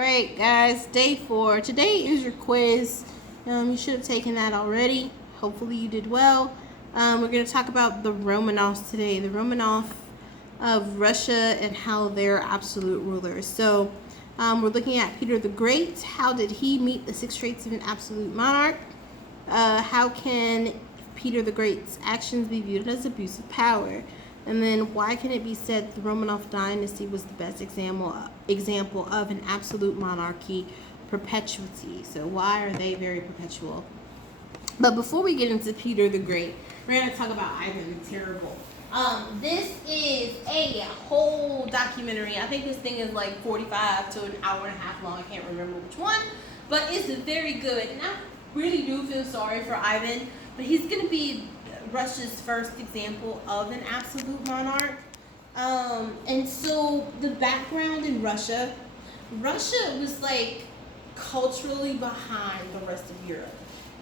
Alright guys, day 4. Today is your quiz. You should have taken that already. Hopefully you did well. We're going to talk about the Romanovs today. The Romanov of Russia and how they're absolute rulers. So we're looking at Peter the Great. How did he meet the 6 traits of an absolute monarch? How can Peter the Great's actions be viewed as abuse of power? And then why can it be said the Romanov dynasty was the best example of an absolute monarchy perpetuity? So why are they very perpetual? But before we get into Peter the Great, we're going to talk about Ivan the Terrible. This is a whole documentary. I think this thing is like 45 to an hour and a half long. I can't remember which one, but it's very good. And I really do feel sorry for Ivan, but he's going to be Russia's first example of an absolute monarch. And so the background in Russia was like culturally behind the rest of Europe.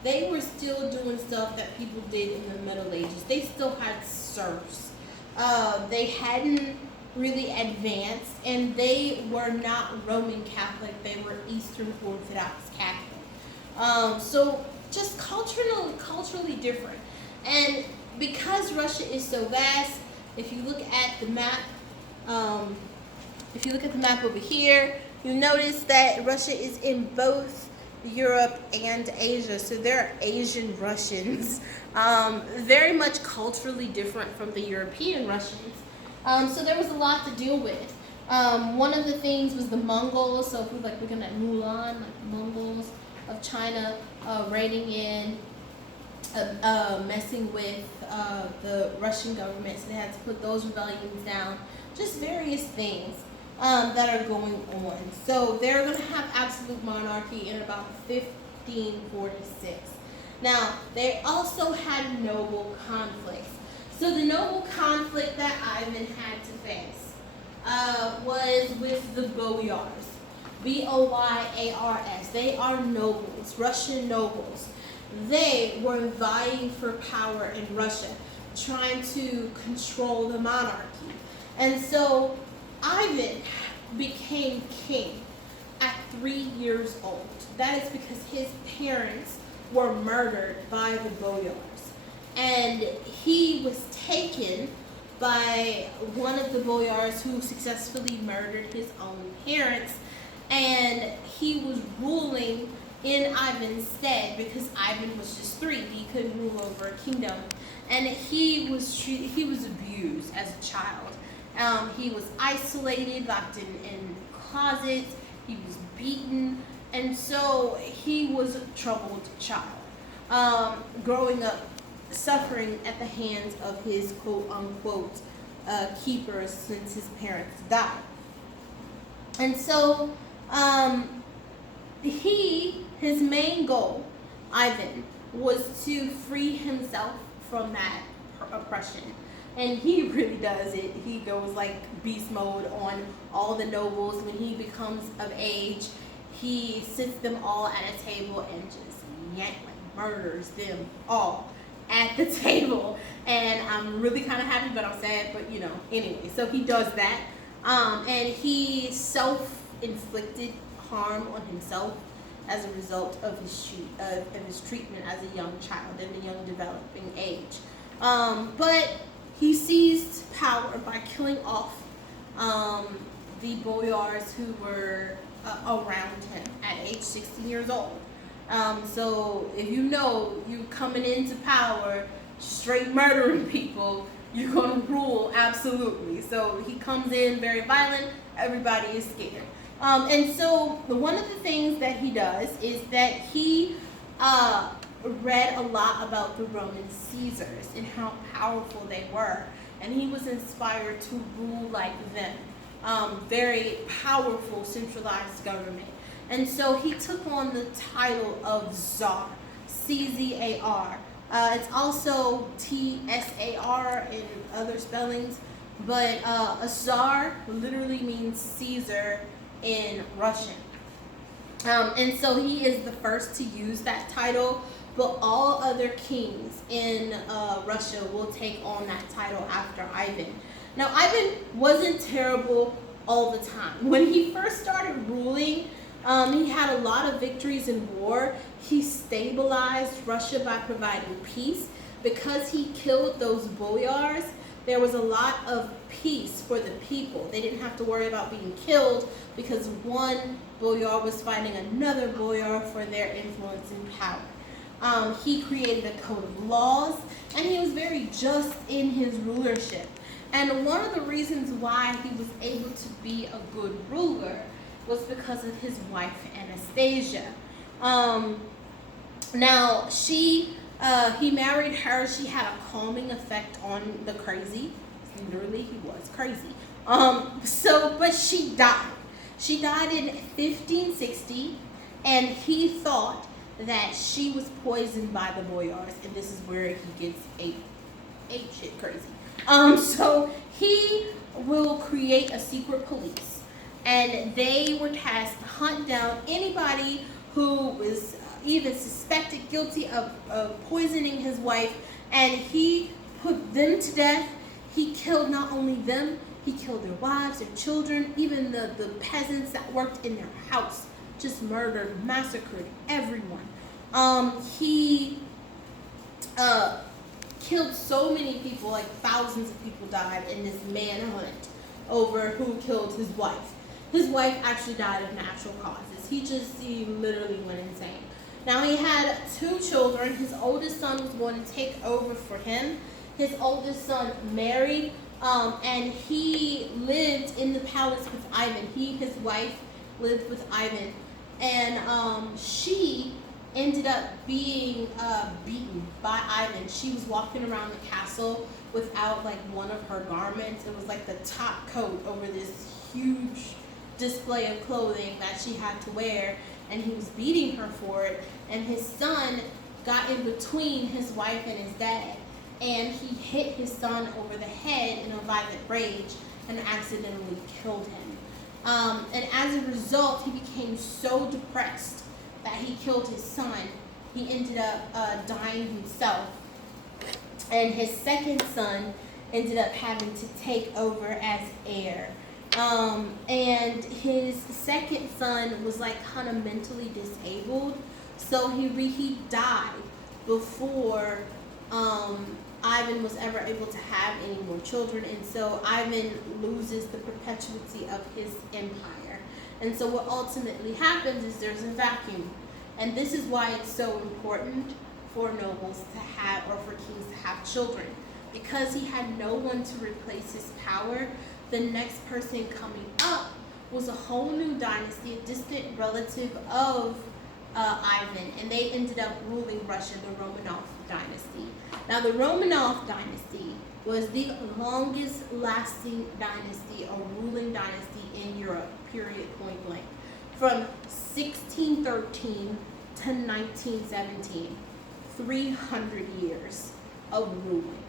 They were still doing stuff that people did in the Middle Ages. They still had serfs. They hadn't really advanced, and they were not Roman Catholic. They were Eastern Orthodox Catholic. So just culturally different. And because Russia is so vast, if you look at the map, over here, you notice that Russia is in both Europe and Asia. So they're Asian Russians, very much culturally different from the European Russians. So there was a lot to deal with. One of the things was the Mongols. So if we're looking at Mulan, like the Mongols of China reigning in, messing with the Russian government, so they had to put those rebellions down. Just various things that are going on. So they're going to have absolute monarchy in about 1546. Now, they also had noble conflicts. So the noble conflict that Ivan had to face was with the boyars. Boyars. They are nobles, Russian nobles. They were vying for power in Russia, trying to control the monarchy. And so Ivan became king at 3 years old. That is because his parents were murdered by the boyars. And he was taken by one of the boyars who successfully murdered his own parents. And he was ruling in Ivan's stead because Ivan was just 3. He couldn't rule over a kingdom. And he was abused as a child. He was isolated, locked in closets. He was beaten. And so he was a troubled child. Growing up, suffering at the hands of his quote-unquote keepers since his parents died. And so his main goal, Ivan, was to free himself from that oppression. And he really does it. He goes like beast mode on all the nobles. When he becomes of age, he sits them all at a table and just murders them all at the table. And I'm really kind of happy, but I'm sad, but anyway. So he does that. And he self-inflicted harm on himself as a result of his treatment as a young child in a young developing age. But he seized power by killing off the boyars who were around him at age 16 years old. So if you coming into power, straight murdering people, you're going to rule absolutely. So he comes in very violent, everybody is scared. And so one of the things that he does is that he read a lot about the Roman Caesars and how powerful they were. And he was inspired to rule like them. Very powerful, centralized government. And so he took on the title of Tsar, C-Z-A-R. It's also T-S-A-R in other spellings. But a Tsar literally means Caesar in Russian. And so he is the first to use that title, but all other kings in Russia will take on that title after Ivan. Now, Ivan wasn't terrible all the time. When he first started ruling, He had a lot of victories in war. He stabilized Russia by providing peace. Because he killed those boyars, there was a lot of peace for the people. They didn't have to worry about being killed because one boyar was fighting another boyar for their influence and power. He created a code of laws, and he was very just in his rulership. And one of the reasons why he was able to be a good ruler was because of his wife, Anastasia. Now, he married her. She had a calming effect on the crazy. Literally, he was crazy. But she died. She died in 1560, and he thought that she was poisoned by the boyars, and this is where he gets ape shit crazy. So he will create a secret police, and they were tasked to hunt down anybody who was even suspected guilty of poisoning his wife, and he put them to death. He killed not only them, he killed their wives, their children, even the peasants that worked in their house. Just murdered, massacred everyone. He killed so many people, like thousands of people died in this manhunt over who killed his wife. His wife actually died of natural causes. He literally went insane. Now, he had 2 children. His oldest son was going to take over for him. His oldest son married, and he lived in the palace with Ivan. His wife lived with Ivan, and she ended up being beaten by Ivan. She was walking around the castle without like one of her garments. It was like the top coat over this huge display of clothing that she had to wear, and he was beating her for it. And his son got in between his wife and his dad, and he hit his son over the head in a violent rage and accidentally killed him. And as a result, he became so depressed that he killed his son. He ended up dying himself, and his second son ended up having to take over as heir. And his second son was like kind of mentally disabled, so he died before Ivan was ever able to have any more children, and so Ivan loses the perpetuity of his empire. And so what ultimately happens is there's a vacuum, and this is why it's so important for nobles to have, or for kings to have children, because he had no one to replace his power. The next person coming up was a whole new dynasty, a distant relative of Ivan, and they ended up ruling Russia, the Romanov dynasty. Now, the Romanov dynasty was the longest lasting dynasty, a ruling dynasty in Europe, period, point blank, from 1613 to 1917, 300 years of ruling.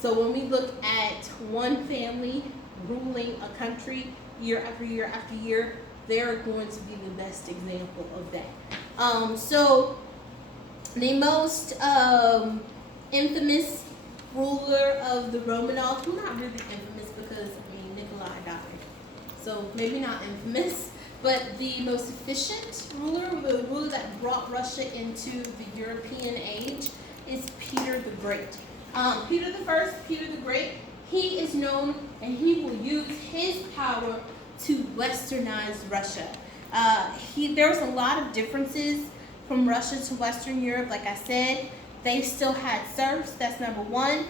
So when we look at one family ruling a country year after year after year, they're going to be the best example of that. So the most infamous ruler of the Romanovs, well, not really infamous because, Nikolai died. So maybe not infamous, but the most efficient ruler, the ruler that brought Russia into the European age, is Peter the Great. Peter the First, Peter the Great, he is known, and he will use his power to westernize Russia. There was a lot of differences from Russia to Western Europe. Like I said, they still had serfs, that's number 1.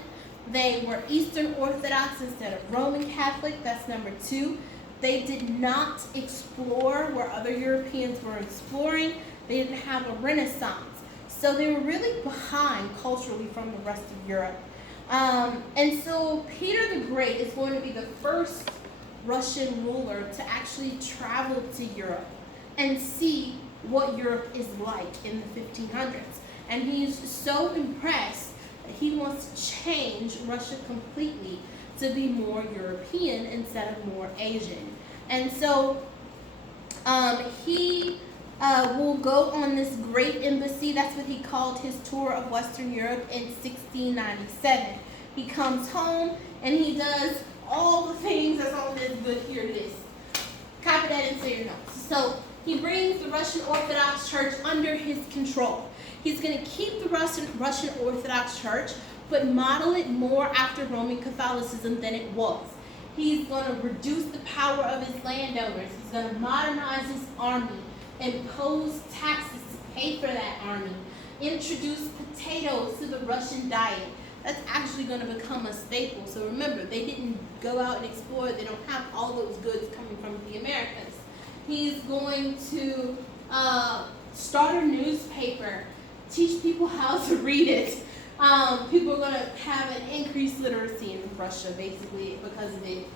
They were Eastern Orthodox instead of Roman Catholic, that's number 2. They did not explore where other Europeans were exploring. They didn't have a Renaissance. So they were really behind culturally from the rest of Europe. And so Peter the Great is going to be the first Russian ruler to actually travel to Europe and see what Europe is like in the 1500s. And he's so impressed that he wants to change Russia completely to be more European instead of more Asian. And so he will go on this great embassy. That's what he called his tour of Western Europe in 1697. He comes home and he does all the things that's on this good. Here it is. Copy that into your notes. So He brings the Russian Orthodox Church under his control. He's going to keep the Russian Orthodox Church, but model it more after Roman Catholicism than it was. He's going to reduce the power of his landowners. He's going to modernize his army, impose taxes to pay for that army, introduce potatoes to the Russian diet. That's actually going to become a staple. So remember, they didn't go out and explore. They don't have all those goods coming from the Americas. He's going to start a newspaper, teach people how to read it. People are going to have an increased literacy in Russia, basically, because of it.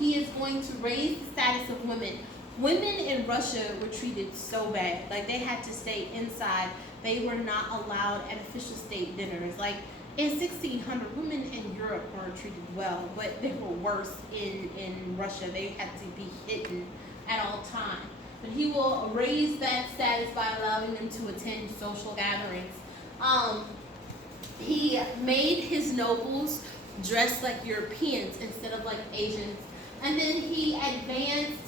He is going to raise the status of women. Women in Russia were treated so bad. Like, they had to stay inside. They were not allowed at official state dinners. Like, in 1600, women in Europe weren't treated well, but they were worse in Russia. They had to be hidden at all times. But he will raise that status by allowing them to attend social gatherings. He made his nobles dress like Europeans instead of like Asians. And then he advanced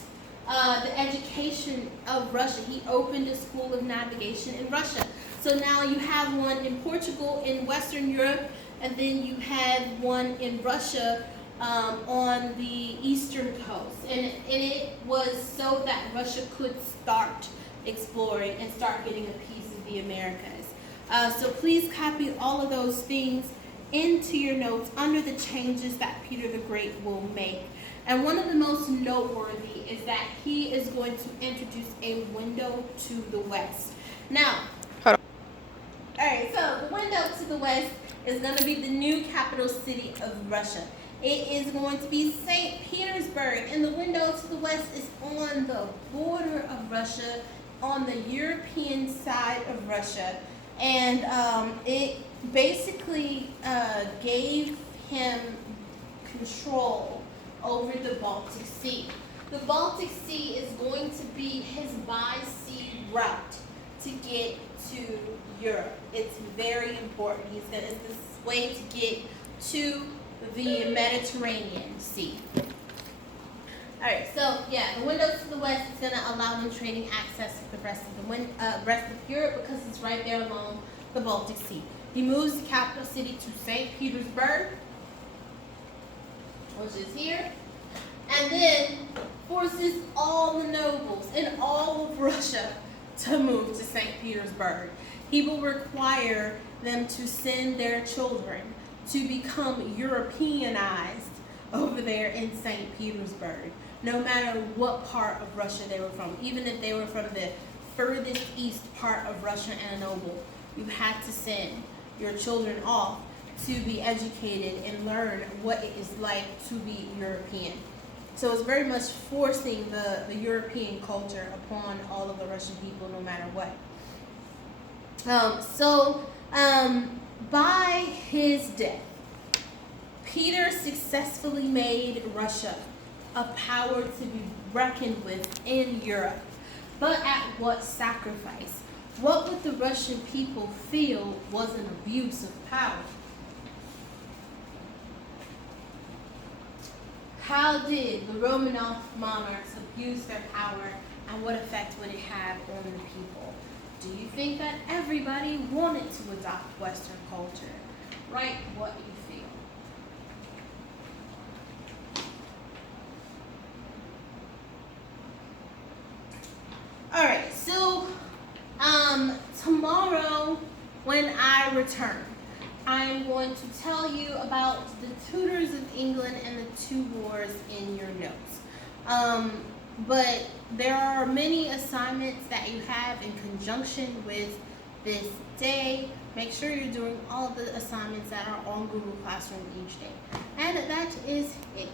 the education of Russia. He opened a school of navigation in Russia. So now you have one in Portugal in Western Europe, and then you had one in Russia on the eastern coast. And it was so that Russia could start exploring and start getting a piece of the Americas. So please copy all of those things into your notes under the changes that Peter the Great will make. And one of the most noteworthy is that he is going to introduce a window to the west. Now, alright, so the window to the west is going to be the new capital city of Russia. It is going to be St. Petersburg, and the window to the west is on the border of Russia, on the European side of Russia. And it basically gave him control over the Baltic Sea. The Baltic Sea is going to be his by-sea route to get to Europe. It's very important. It's this way to get to the Mediterranean Sea. Alright, so yeah, the window to the west is going to allow them trading access to the rest of Europe because it's right there along the Baltic Sea. He moves the capital city to St. Petersburg, which is here, and then forces all the nobles in all of Russia to move to St. Petersburg. He will require them to send their children to become Europeanized over there in St. Petersburg, no matter what part of Russia they were from. Even if they were from the furthest east part of Russia and a noble, you had to send your children off to be educated and learn what it is like to be European. So it's very much forcing the European culture upon all of the Russian people, no matter what. By his death, Peter successfully made Russia a power to be reckoned with in Europe. But at what sacrifice? What would the Russian people feel was an abuse of power? How did the Romanov monarchs abuse their power, and what effect would it have on the people? Do you think that everybody wanted to adopt Western culture? Write what you feel. Alright, so tomorrow when I return, I'm going to tell you about the Tudors of England and the two wars in your notes. But there are many assignments that you have in conjunction with this day. Make sure you're doing all of the assignments that are on Google Classroom each day. And that is it.